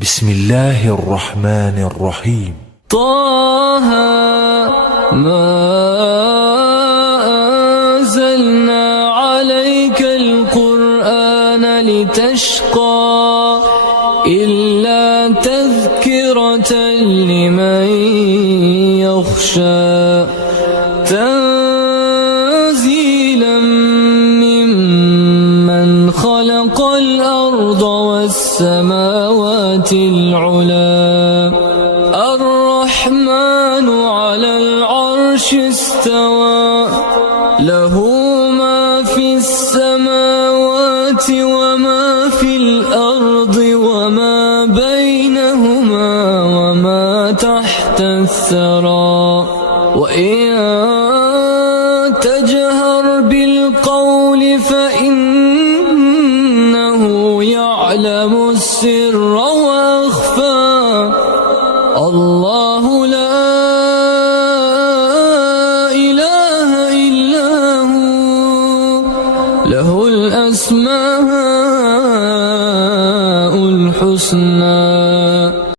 بسم الله الرحمن الرحيم. طه ما أنزلنا عليك القرآن لتشقى إلا تذكرة لمن يخشى تنزيلا ممن خلق الأرض والسماوات العلى الرحمن على العرش استوى له ما في السماوات وما في الأرض وما بينهما وما تحت الثرى وإن تجهر بالقول فإنه يعلم السر وأخفى الله لا إله إلا هو له الأسماء الحسنى